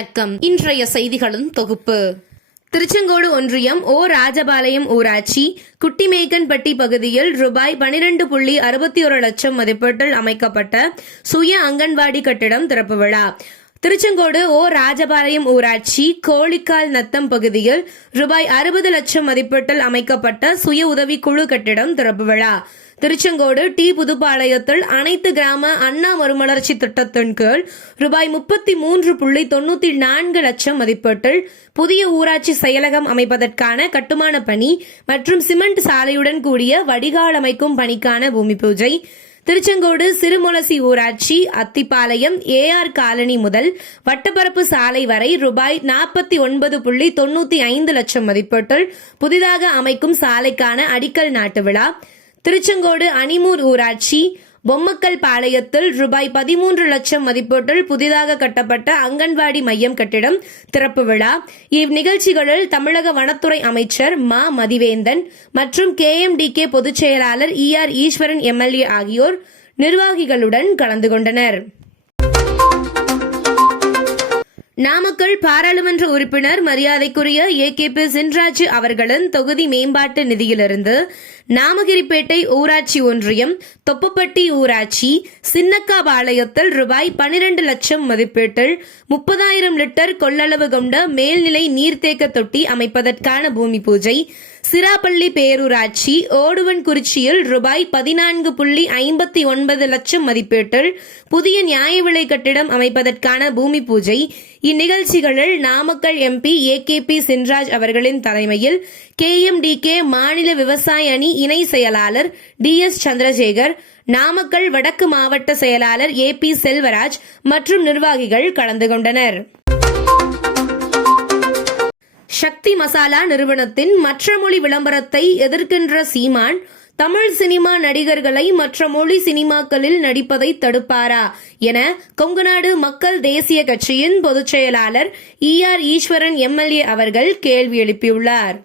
வணக்கம். இன்றைய செய்திகளின் தொகுப்பு. திருச்செங்கோடு ஒன்றியம் ஓ. ராஜபாளையம் ஊராட்சி குட்டிமேக்கன்பட்டி பகுதியில் ரூபாய் பனிரெண்டு புள்ளி அறுபத்தி ஒரு லட்சம் மதிப்பீட்டில் அமைக்கப்பட்ட சுய அங்கன்வாடி கட்டிடம் திறப்பு விழா. திருச்செங்கோடு ஓ. ராஜபாளையம் ஊராட்சி கோழிக்கால் நத்தம் பகுதியில் ரூபாய் அறுபது லட்சம் மதிப்பீட்டில் அமைக்கப்பட்ட சுய உதவிக்குழு கட்டிடம் திறப்பு விழா. திருச்செங்கோடு டி. புதுப்பாளையத்தில் அனைத்து கிராம அண்ணா மறுமலர்ச்சி திட்டத்தின் கீழ் ரூபாய் முப்பத்தி மூன்று புள்ளி தொண்ணூத்தி நான்கு லட்சம் மதிப்பீட்டில் புதிய ஊராட்சி செயலகம் அமைப்பதற்கான கட்டுமான பணி மற்றும் சிமெண்ட் சாலையுடன் கூடிய வடிகால் அமைக்கும் பணிக்கான பூமி பூஜை. திருச்செங்கோடு சிறுமுலசி ஊராட்சி அத்திப்பாளையம் ஏஆர் காலனி முதல் வட்டப்பரப்பு சாலை வரை ரூபாய் நாற்பத்தி ஒன்பது புள்ளி தொண்ணூத்தி ஐந்து லட்சம் மதிப்பீட்டில் புதிதாக அமைக்கும் சாலைக்கான அடிக்கல் நாட்டு விழா. திருச்செங்கோடு அணிமூர் ஊராட்சி பொம்மக்கல் பாளையத்தில் ரூபாய் பதிமூன்று லட்சம் மதிப்பீட்டில் புதிதாக கட்டப்பட்ட அங்கன்வாடி மையம் கட்டிடம் திறப்பு விழா. இந்நிகழ்ச்சிகளில் தமிழக வனத்துறை அமைச்சர் மா. மதிவேந்தன் மற்றும் கே. எம். பொதுச் செயலாளர் இ. ஆர். ஈஸ்வரன் எம்எல்ஏ ஆகியோர் நிர்வாகிகளுடன் கலந்து கொண்டனர். நாமக்கல் பாராளுமன்ற உறுப்பினர் மரியாதைக்குரிய ஏ. கே. பி. சின்ராஜ் அவர்களின் தொகுதி மேம்பாட்டு நிதியிலிருந்து நாமகிரிப்பேட்டை ஊராட்சி ஒன்றியம் தொப்பப்பட்டி ஊராட்சி சின்னக்காபாளையத்தில் ரூபாய் பனிரெண்டு லட்சம் மதிப்பீட்டில் முப்பதாயிரம் லிட்டர் கொள்ளளவு கொண்ட மேல்நிலை நீர்த்தேக்க தொட்டி அமைப்பதற்கான பூமி பூஜை. சிராப்பள்ளி பேரூராட்சி ஓடுவன்குறிச்சியில் ரூபாய் பதினான்கு புள்ளி ஐம்பத்தி ஒன்பது லட்சம் மதிப்பீட்டில் புதிய நியாய விலை கட்டிடம் அமைப்பதற்கான பூமி பூஜை. இந்நிகழ்ச்சிகளில் Namakkal MP A K P Chinraj அவர்களின் தலைமையில் கே எம் டி கே மாநில விவசாய அணி இணை செயலாளர் டி எஸ் சந்திரசேகர் நாமக்கல் வடக்கு மாவட்ட செயலாளர் ஏ பி செல்வராஜ் மற்றும் நிர்வாகிகள் கலந்து கொண்டனர். சக்தி மசாலா நிறுவனத்தின் மற்ற மொழி விளம்பரத்தை எதிர்க்கின்ற சீமான் தமிழ் சினிமா நடிகர்களை மற்ற மொழி சினிமாக்களில் நடிப்பதை தடுப்பாரா என கொங்குநாடு மக்கள் தேசிய கட்சியின் பொதுச் செயலாளர் இ ஆர் ஈஸ்வரன் எம்எல்ஏ அவர்கள் கேள்வி எழுப்பியுள்ளார்.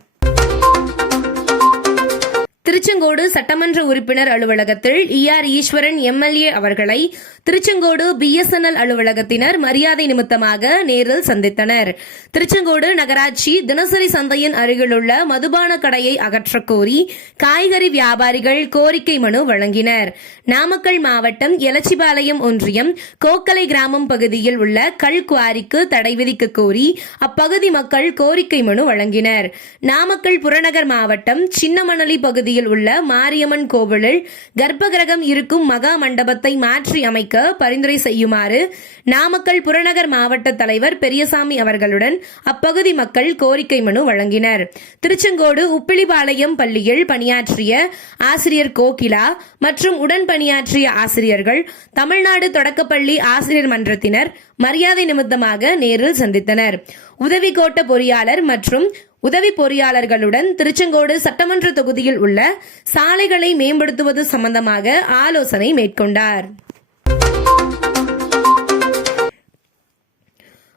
திருச்செங்கோடு சட்டமன்ற உறுப்பினர் அலுவலகத்தில் இ ஆர் ஈஸ்வரன் எம்எல்ஏ அவர்களை திருச்செங்கோடு பிஎஸ்என்எல் அலுவலகத்தினர் மரியாதை நிமித்தமாக நேரில் சந்தித்தனர். திருச்செங்கோடு நகராட்சி தினசரி சந்தையின் அருகிலுள்ள மதுபான கடையை அகற்றக் கோரி காய்கறி வியாபாரிகள் கோரிக்கை மனு வழங்கினர். நாமக்கல் மாவட்டம் எலச்சிபாளையம் ஒன்றியம் கோக்கலை கிராமம் பகுதியில் உள்ள கல் குவாரிக்கு தடை விதிக்க கோரி அப்பகுதி மக்கள் கோரிக்கை மனு வழங்கினர். நாமக்கல் புறநகர் மாவட்டம் சின்னமணலி பகுதியில் உள்ள மாரியம்மன் கோவிலில் கர்ப்பகிரகம் இருக்கும் மகா மண்டபத்தை மாற்றி அமைக்க பரிந்துரை செய்யுமாறு நாமக்கல் புறநகர் மாவட்ட தலைவர் பெரியசாமி அவர்களுடன் அப்பகுதி மக்கள் கோரிக்கை மனு வழங்கினர். திருச்செங்கோடு உப்பிலிபாளையம் பள்ளியில் பணியாற்றிய ஆசிரியர் கோகிலா மற்றும் உடன் பணியாற்றிய ஆசிரியர்கள் தமிழ்நாடு தொடக்கப்பள்ளி ஆசிரியர் மன்றத்தினர் மரியாதை நிமித்தமாக நேரில் சந்தித்தனர். உதவி கோட்ட பொறியாளர் மற்றும் உதவி பொறியாளர்களுடன் திருச்செங்கோடு சட்டமன்ற தொகுதியில் உள்ள சாலைகளை மேம்படுத்துவது சம்பந்தமாக ஆலோசனை மேற்கொண்டார்.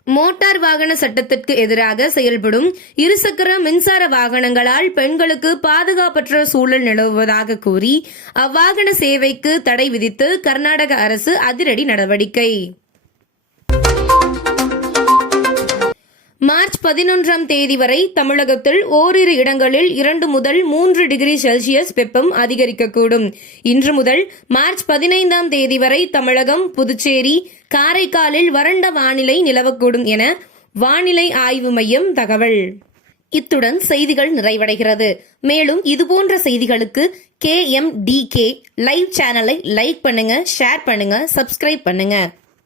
மோட்டார் வாகன சட்டத்திற்கு எதிராக செயல்படும் இருசக்கர மின்சார வாகனங்களால் பெண்களுக்கு பாதுகாப்பற்ற சூழல் நிலவுவதாக கூறி அவ்வாகன சேவைக்கு தடை விதித்து கர்நாடக அரசு அதிரடி நடவடிக்கை. மார்ச் பதினொன்றாம் தேதி வரை தமிழகத்தில் ஓரிரு இடங்களில் இரண்டு முதல் மூன்று டிகிரி செல்சியஸ் வெப்பம் அதிகரிக்கக்கூடும். இன்று முதல் மார்ச் பதினைந்தாம் தேதி வரை தமிழகம் புதுச்சேரி காரைக்காலில் வறண்ட வானிலை நிலவக்கூடும் என வானிலை ஆய்வு மையம் தகவல். இத்துடன் செய்திகள் நிறைவடைகிறது. மேலும் இதுபோன்ற செய்திகளுக்கு K M T K live சேனலை லைக் பண்ணுங்க ஷேர் பண்ணுங்க சப்ஸ்கிரைப் பண்ணுங்க.